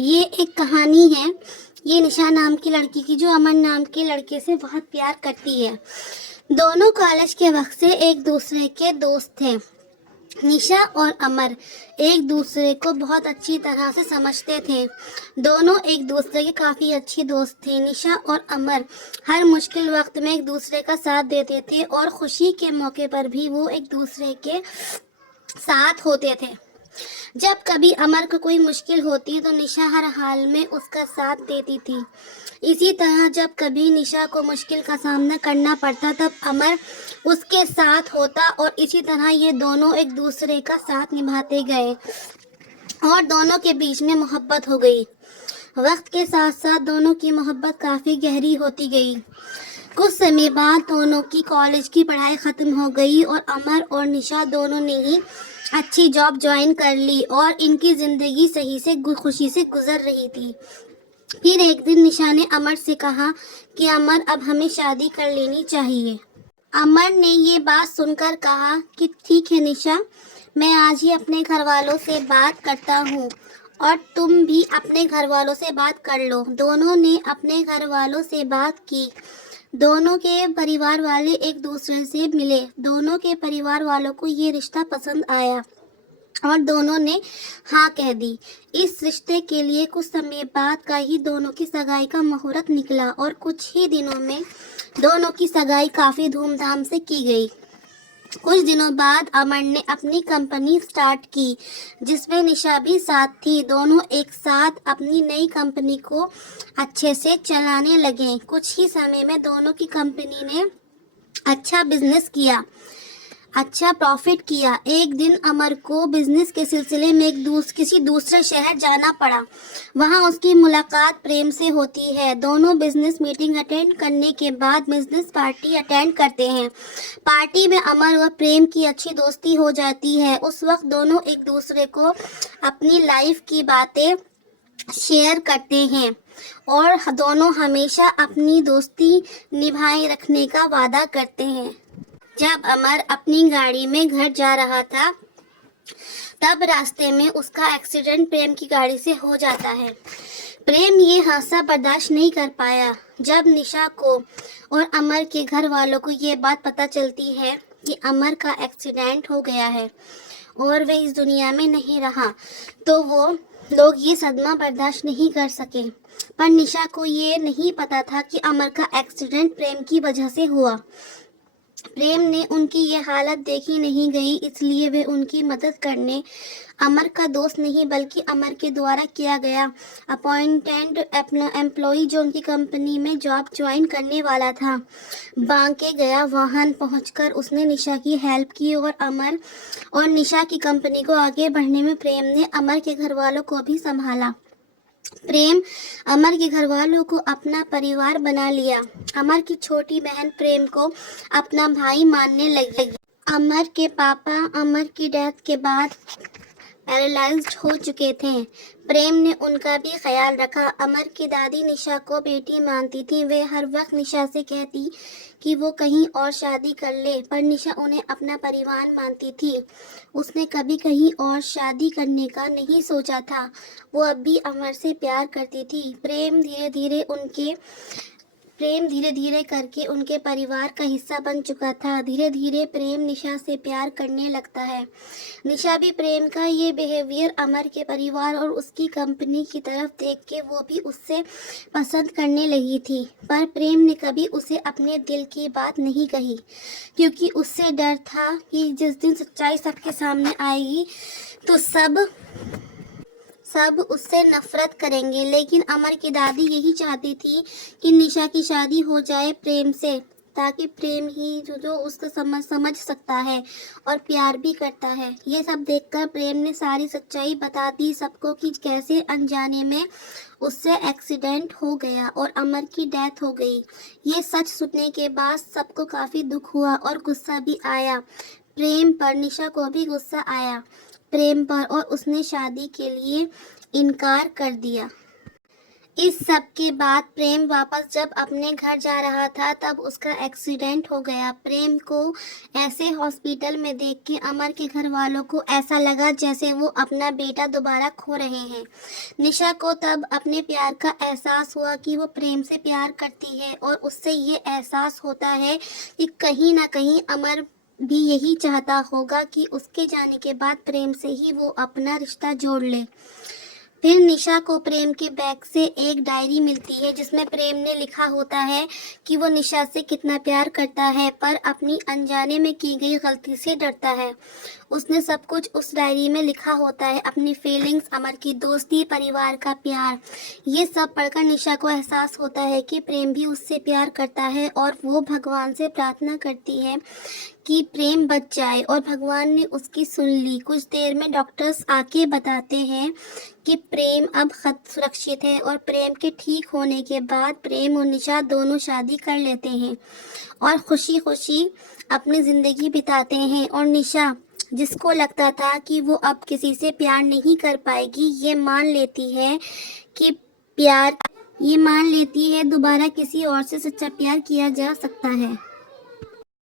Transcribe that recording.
ये एक कहानी है। ये निशा नाम की लड़की की, जो अमन नाम के लड़के से बहुत प्यार करती है। दोनों कॉलेज के वक्त से एक दूसरे के दोस्त थे। निशा और अमर एक दूसरे को बहुत अच्छी तरह से समझते थे। दोनों एक दूसरे के काफ़ी अच्छी दोस्त थे। निशा और अमर हर मुश्किल वक्त में एक दूसरे का साथ देते थे और खुशी के मौके पर भी वो एक दूसरे के साथ होते थे। जब कभी अमर को कोई मुश्किल होती तो निशा हर हाल में उसका साथ देती थी। इसी तरह जब कभी निशा को मुश्किल का सामना करना पड़ता तब अमर उसके साथ होता और इसी तरह ये दोनों एक दूसरे का साथ निभाते गए और दोनों के बीच में मोहब्बत हो गई। वक्त के साथ साथ दोनों की मोहब्बत काफ़ी गहरी होती गई। कुछ समय बाद दोनों की कॉलेज की पढ़ाई ख़त्म हो गई और अमर और निशा दोनों ने ही अच्छी जॉब ज्वाइन कर ली और इनकी ज़िंदगी सही से खुशी से गुजर रही थी। फिर एक दिन निशा ने अमर से कहा कि अमर, अब हमें शादी कर लेनी चाहिए। अमर ने ये बात सुनकर कहा कि ठीक है निशा, मैं आज ही अपने घर वालों से बात करता हूँ और तुम भी अपने घर वालों से बात कर लो। दोनों ने अपने घर वालों से बात की। दोनों के परिवार वाले एक दूसरे से मिले। दोनों के परिवार वालों को ये रिश्ता पसंद आया और दोनों ने हाँ कह दी। इस रिश्ते के लिए कुछ समय बाद का ही दोनों की सगाई का मुहूर्त निकला और कुछ ही दिनों में दोनों की सगाई काफ़ी धूमधाम से की गई। कुछ दिनों बाद अमर ने अपनी कंपनी स्टार्ट की, जिसमें निशा भी साथ थी। दोनों एक साथ अपनी नई कंपनी को अच्छे से चलाने लगे। कुछ ही समय में दोनों की कंपनी ने अच्छा बिजनेस किया, अच्छा प्रॉफिट किया। एक दिन अमर को बिजनेस के सिलसिले में किसी दूसरे शहर जाना पड़ा। वहां उसकी मुलाकात प्रेम से होती है। दोनों बिजनेस मीटिंग अटेंड करने के बाद बिजनेस पार्टी अटेंड करते हैं। पार्टी में अमर और प्रेम की अच्छी दोस्ती हो जाती है। उस वक्त दोनों एक दूसरे को अपनी लाइफ की बातें शेयर करते हैं और दोनों हमेशा अपनी दोस्ती निभाए रखने का वादा करते हैं। जब अमर अपनी गाड़ी में घर जा रहा था तब रास्ते में उसका एक्सीडेंट प्रेम की गाड़ी से हो जाता है। प्रेम ये हादसा बर्दाश्त नहीं कर पाया। जब निशा को और अमर के घर वालों को ये बात पता चलती है कि अमर का एक्सीडेंट हो गया है और वह इस दुनिया में नहीं रहा, तो वो लोग ये सदमा बर्दाश्त नहीं कर सके। पर निशा को ये नहीं पता था कि अमर का एक्सीडेंट प्रेम की वजह से हुआ। प्रेम ने उनकी ये हालत देखी नहीं गई, इसलिए वे उनकी मदद करने अमर का दोस्त नहीं बल्कि अमर के द्वारा किया गया अपॉइंटेड एम्प्लॉय, जो उनकी कंपनी में जॉब ज्वाइन करने वाला था, बांके गया। वहां पहुंचकर उसने निशा की हेल्प की और अमर और निशा की कंपनी को आगे बढ़ने में प्रेम ने अमर के घर वालों को भी संभाला। प्रेम अमर के घर वालों को अपना परिवार बना लिया। अमर की छोटी बहन प्रेम को अपना भाई मानने लगी। अमर के पापा अमर की डेथ के बाद पैरालाइज्ड हो चुके थे। प्रेम ने उनका भी ख्याल रखा। अमर की दादी निशा को बेटी मानती थी। वे हर वक्त निशा से कहती कि वो कहीं और शादी कर ले, पर निशा उन्हें अपना परिवार मानती थी। उसने कभी कहीं और शादी करने का नहीं सोचा था। वो अब भी अमर से प्यार करती थी। प्रेम धीरे धीरे करके उनके परिवार का हिस्सा बन चुका था। धीरे धीरे प्रेम निशा से प्यार करने लगता है। निशा भी प्रेम का ये बिहेवियर अमर के परिवार और उसकी कंपनी की तरफ देख के वो भी उससे पसंद करने लगी थी। पर प्रेम ने कभी उसे अपने दिल की बात नहीं कही, क्योंकि उससे डर था कि जिस दिन सच्चाई सबके सामने आएगी तो सब उससे नफरत करेंगे। लेकिन अमर की दादी यही चाहती थी कि निशा की शादी हो जाए प्रेम से, ताकि प्रेम ही जो उसको समझ सकता है और प्यार भी करता है। ये सब देखकर प्रेम ने सारी सच्चाई बता दी सबको कि कैसे अनजाने में उससे एक्सीडेंट हो गया और अमर की डेथ हो गई। ये सच सुनने के बाद सबको काफ़ी दुख हुआ और गुस्सा भी आया प्रेम पर। निशा को भी गुस्सा आया प्रेम पर और उसने शादी के लिए इनकार कर दिया। इस सब के बाद प्रेम वापस जब अपने घर जा रहा था तब उसका एक्सीडेंट हो गया। प्रेम को ऐसे हॉस्पिटल में देख के अमर के घर वालों को ऐसा लगा जैसे वो अपना बेटा दोबारा खो रहे हैं। निशा को तब अपने प्यार का एहसास हुआ कि वो प्रेम से प्यार करती है और उससे ये एहसास होता है कि कहीं ना कहीं अमर भी यही चाहता होगा कि उसके जाने के बाद प्रेम से ही वो अपना रिश्ता जोड़ ले। फिर निशा को प्रेम के बैग से एक डायरी मिलती है जिसमें प्रेम ने लिखा होता है कि वो निशा से कितना प्यार करता है पर अपनी अनजाने में की गई गलती से डरता है। उसने सब कुछ उस डायरी में लिखा होता है, अपनी फीलिंग्स, अमर की दोस्ती, परिवार का प्यार। ये सब पढ़कर निशा को एहसास होता है कि प्रेम भी उससे प्यार करता है और वो भगवान से प्रार्थना करती है कि प्रेम बच जाए और भगवान ने उसकी सुन ली। कुछ देर में डॉक्टर्स आके बताते हैं कि प्रेम अब सुरक्षित है और प्रेम के ठीक होने के बाद प्रेम और निशा दोनों शादी कर लेते हैं और खुशी खुशी अपनी ज़िंदगी बिताते हैं। और निशा, जिसको लगता था कि वो अब किसी से प्यार नहीं कर पाएगी, ये मान लेती है दोबारा किसी और से सच्चा प्यार किया जा सकता है।